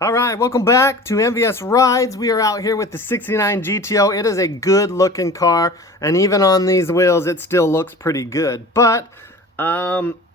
All right, welcome back to MVS Rides. We are out here with the 69 GTO. It is a good looking car, and even on these wheels, it still looks pretty good. But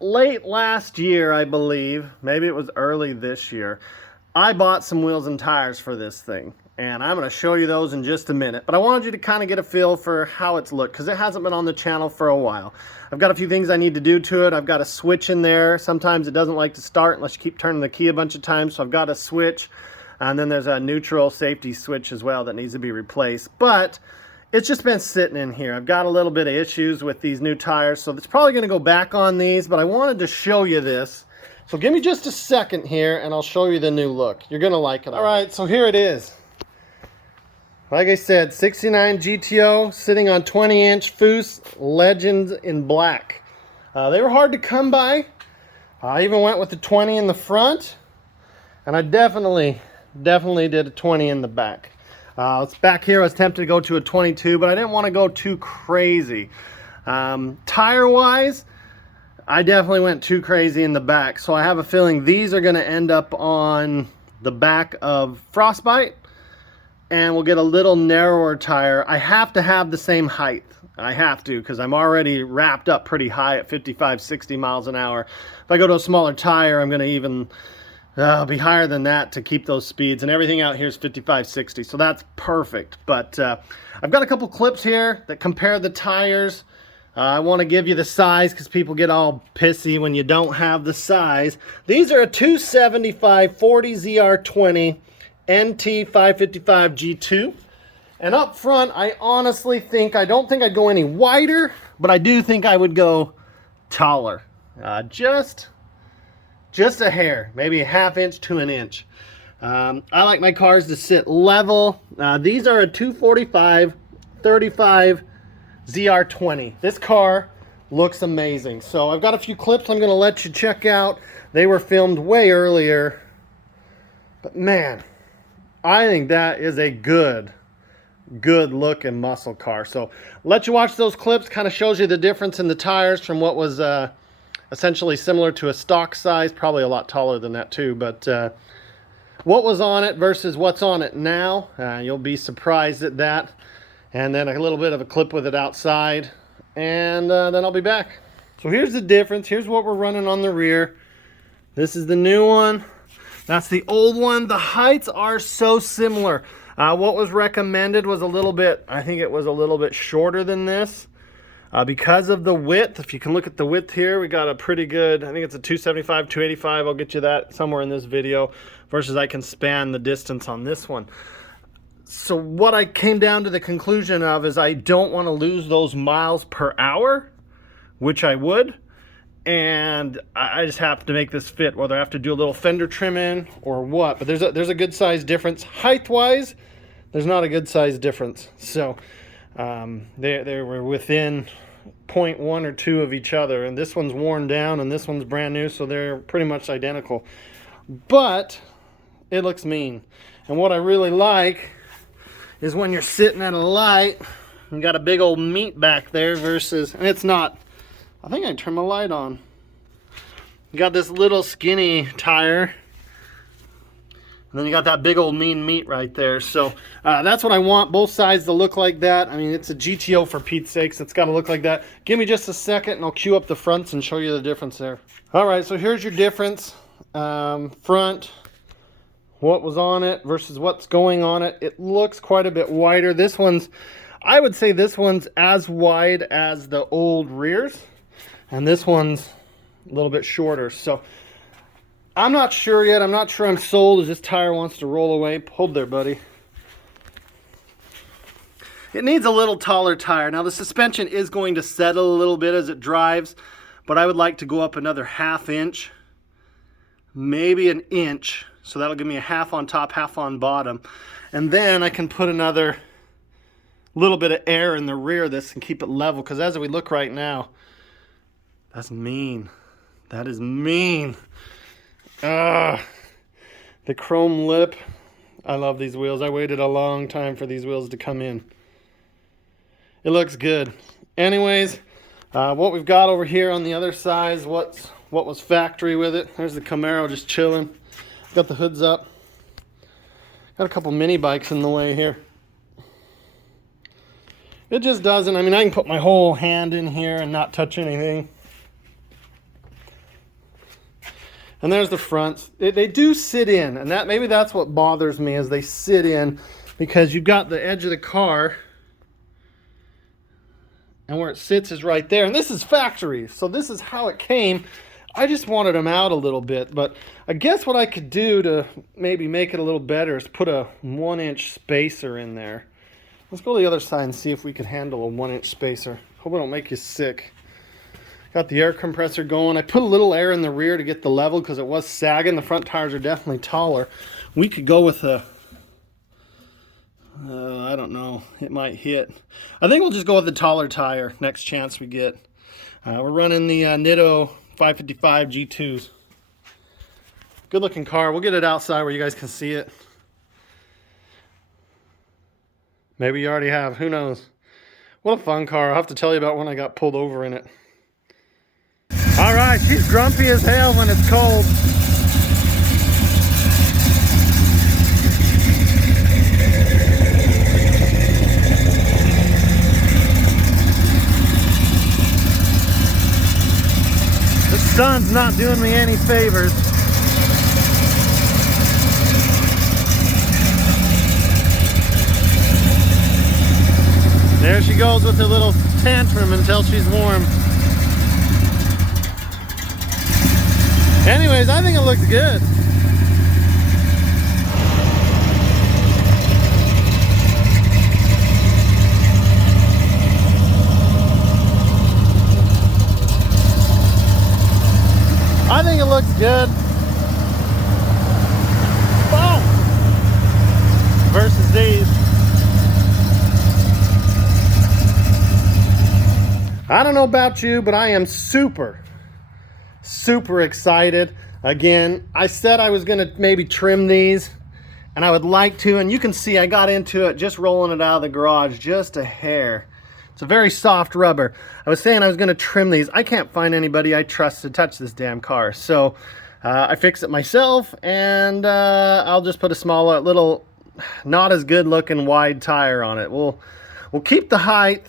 late last year, I believe, maybe it was early this year, I bought some wheels and tires for this thing. And I'm going to show you those in just a minute. But I wanted you to kind of get a feel for how it's looked, because it hasn't been on the channel for a while. I've got a few things I need to do to it. I've got a switch in there. Sometimes it doesn't like to start unless you keep turning the key a bunch of times. So I've got a switch. And then there's a neutral safety switch as well that needs to be replaced. But it's just been sitting in here. I've got a little bit of issues with these new tires. So it's probably going to go back on these. But I wanted to show you this. So give me just a second here and I'll show you the new look. You're going to like it. All right, so here it is. Like I said, 69 GTO sitting on 20-inch Foose Legends in black. They were hard to come by. I even went with the 20 in the front, and I definitely did a 20 in the back. It's back here. I was tempted to go to a 22, but I didn't want to go too crazy. Tire-wise, I definitely went too crazy in the back, so I have a feeling these are going to end up on the back of Frostbite. And we'll get a little narrower tire. I have to have the same height. I have to, because I'm already wrapped up pretty high at 55, 60 miles an hour. If I go to a smaller tire, I'm going to even be higher than that to keep those speeds. And everything out here is 55, 60. So that's perfect. But I've got a couple clips here that compare the tires. I want to give you the size because people get all pissy when you don't have the size. These are a 275 40 ZR20. NT 555 G2, and up front I honestly think, I don't think I'd go any wider, but I do think I would go taller, just a hair, maybe a ½ inch to an inch. I like my cars to sit level. These are a 245 35 ZR20. This car looks amazing. So I've got a few clips I'm going to let you check out. They were filmed way earlier, but man, I think that is a good looking muscle car. So let you watch those clips. Kind of shows you the difference in the tires from what was essentially similar to a stock size, probably a lot taller than that too, but what was on it versus what's on it now, you'll be surprised at that. And then a little bit of a clip with it outside, and then I'll be back. So here's the difference. Here's what we're running on the rear. This is the new one. That's the old one. The heights are so similar. What was recommended was a little bit, I think it was a little bit shorter than this because of the width. If you can look at the width here, we got a pretty good, I think it's a 275, 285. I'll get you that somewhere in this video, versus I can span the distance on this one. So what I came down to the conclusion of is I don't want to lose those miles per hour, which I would. And I just have to make this fit, whether I have to do a little fender trim in or what. But there's a good size difference. Height wise, there's not a good size difference. So they were within 0.1 or 2 of each other. And this one's worn down and this one's brand new. So they're pretty much identical. But it looks mean. And what I really like is when you're sitting at a light, you got a big old meat back there versus, and it's not, I think I turned my light on. You got this little skinny tire, and then you got that big old mean meat right there. So that's what I want, both sides to look like that. I mean, it's a GTO for Pete's sakes. It's got to look like that. Give me just a second and I'll cue up the fronts and show you the difference there. All right, so here's your difference. Front, what was on it versus what's going on it. It looks quite a bit wider. This one's, I would say this one's as wide as the old rears. And this one's a little bit shorter. So I'm not sure yet. I'm not sure I'm sold as this tire wants to roll away. Hold there, buddy. It needs a little taller tire. Now the suspension is going to settle a little bit as it drives, but I would like to go up another ½ inch, maybe an inch. So that'll give me a half on top, half on bottom. And then I can put another little bit of air in the rear of this and keep it level. Because as we look right now, that's mean. That is mean. The chrome lip. I love these wheels. I waited a long time for these wheels to come in. It looks good. Anyways, what we've got over here on the other side is what was factory with it. There's the Camaro just chilling. Got the hoods up. Got a couple mini bikes in the way here. It just doesn't. I mean, I can put my whole hand in here and not touch anything. And there's the fronts. They do sit in, and maybe that's what bothers me, is they sit in, because you've got the edge of the car, and where it sits is right there. And this is factory, so this is how it came. I just wanted them out a little bit, but I guess what I could do to maybe make it a little better is put a 1-inch spacer in there. Let's go to the other side and see if we can handle a 1-inch spacer. Hope I don't make you sick. Got the air compressor going. I put a little air in the rear to get the level because it was sagging. The front tires are definitely taller. We could go with a, I don't know, it might hit. I think we'll just go with the taller tire next chance we get. We're running the Nitto 555 G2s. Good looking car. We'll get it outside where you guys can see it. Maybe you already have, who knows. What a fun car. I'll have to tell you about when I got pulled over in it. All right, she's grumpy as hell when it's cold. The sun's not doing me any favors. There she goes with her little tantrum until she's warm. Anyways, I think it looks good. I think it looks good. Boom! Versus these. I don't know about you, but I am super excited. Again, I said I was gonna maybe trim these, and I would like to, and you can see I got into it just rolling it out of the garage just a hair. It's a very soft rubber. I was saying I was gonna trim these. I can't find anybody I trust to touch this damn car, so I fix it myself, and I'll just put a smaller, little, not as good looking wide tire on it. We'll keep the height,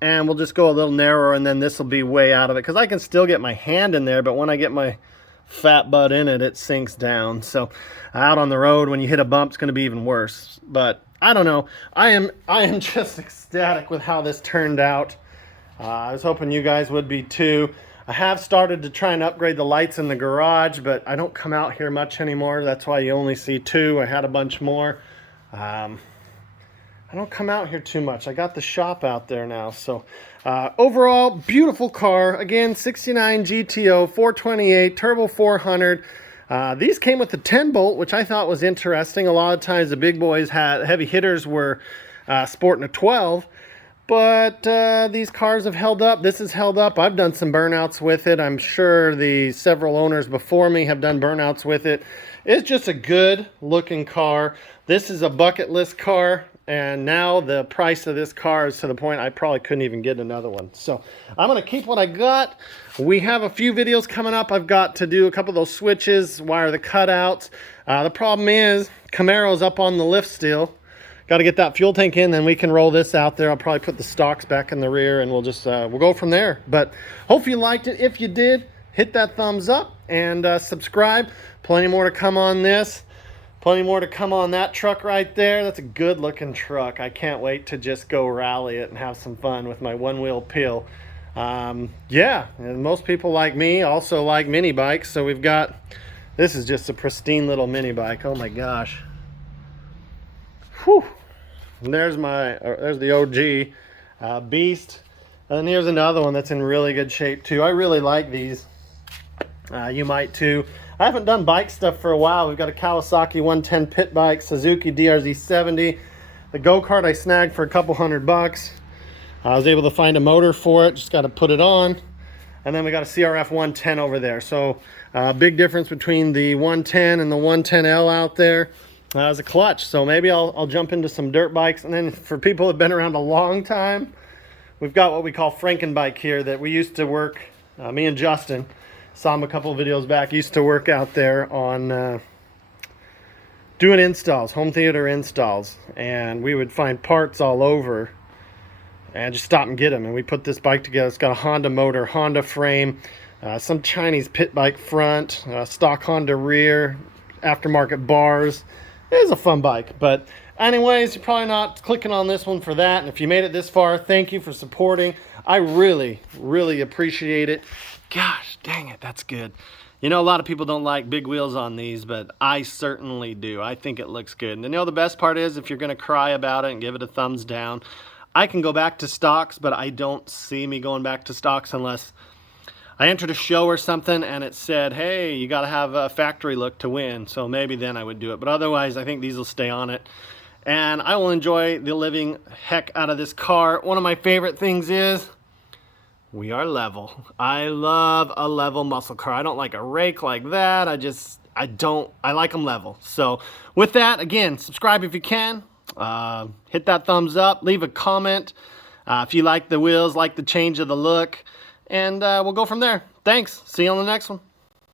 and we'll just go a little narrower, and then this will be way out of it, because I can still get my hand in there, but when I get my fat butt in it, it sinks down. So out on the road, when you hit a bump, it's going to be even worse. But I don't know. I am just ecstatic with how this turned out. I was hoping you guys would be too. I have started to try and upgrade the lights in the garage, but I don't come out here much anymore. That's why you only see 2. I had a bunch more. I don't come out here too much. I got the shop out there now. So overall, beautiful car. Again, 69 GTO, 428, turbo 400. These came with the 10-bolt, which I thought was interesting. A lot of times the big boys had, heavy hitters were sporting a 12. But these cars have held up. This has held up. I've done some burnouts with it. I'm sure the several owners before me have done burnouts with it. It's just a good looking car. This is a bucket list car. And now the price of this car is to the point I probably couldn't even get another one. So I'm going to keep what I got. We have a few videos coming up. I've got to do a couple of those switches, wire the cutouts. The problem is Camaro's up on the lift still. Got to get that fuel tank in, then we can roll this out there. I'll probably put the stocks back in the rear, and we'll just we'll go from there. But hope you liked it. If you did, hit that thumbs up and subscribe. Plenty more to come on this. Plenty more to come on that truck right there. That's a good looking truck. I can't wait to just go rally it and have some fun with my one-wheel peel. Yeah, and most people like me also like mini bikes. So we've got, this is just a pristine little mini bike. Oh my gosh. Whew. And there's the OG Beast. And then here's another one that's in really good shape too. I really like these. You might too. I haven't done bike stuff for a while. We've got a Kawasaki 110 pit bike, Suzuki DRZ 70. The go-kart I snagged for a couple $100. I was able to find a motor for it. Just got to put it on. And then we got a CRF 110 over there. So big difference between the 110 and the 110L out there is a clutch. So maybe I'll jump into some dirt bikes. And then for people who have been around a long time, we've got what we call Frankenbike here that we used to work, me and Justin, saw him a couple of videos back, used to work out there on doing installs, home theater installs, and we would find parts all over and just stop and get them. And we put this bike together. It's got a Honda motor, Honda frame, some Chinese pit bike front, stock Honda rear, aftermarket bars. It is a fun bike. But anyways, you're probably not clicking on this one for that. And if you made it this far, thank you for supporting. I really, really appreciate it. Gosh, dang it, that's good. You know, a lot of people don't like big wheels on these, but I certainly do. I think it looks good. And you know, the best part is if you're going to cry about it and give it a thumbs down, I can go back to stocks, but I don't see me going back to stocks unless I entered a show or something and it said, hey, you got to have a factory look to win. So maybe then I would do it. But otherwise, I think these will stay on it. And I will enjoy the living heck out of this car. One of my favorite things is we are level. I love a level muscle car. I don't like a rake like that. I like them level. So with that, again, subscribe if you can. Hit that thumbs up. Leave a comment if you like the wheels, like the change of the look. And we'll go from there. Thanks. See you on the next one.